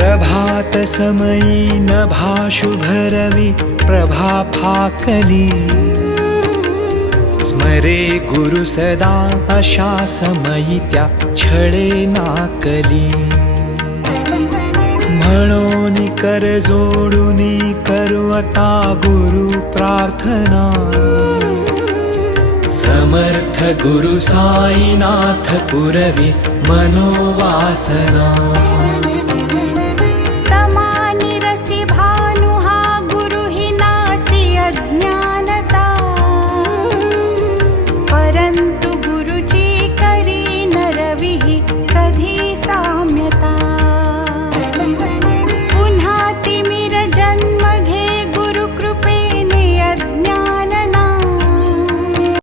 प्रभात समयी नभा शुभरवी प्रभा फाकली, स्मरे गुरु सदा अशा समयी त्या छळे नाकली. म्हणून कर जोडूनी करू आता गुरु प्रार्थना, समर्थ गुरु साईनाथ पुरवी मनोवासना.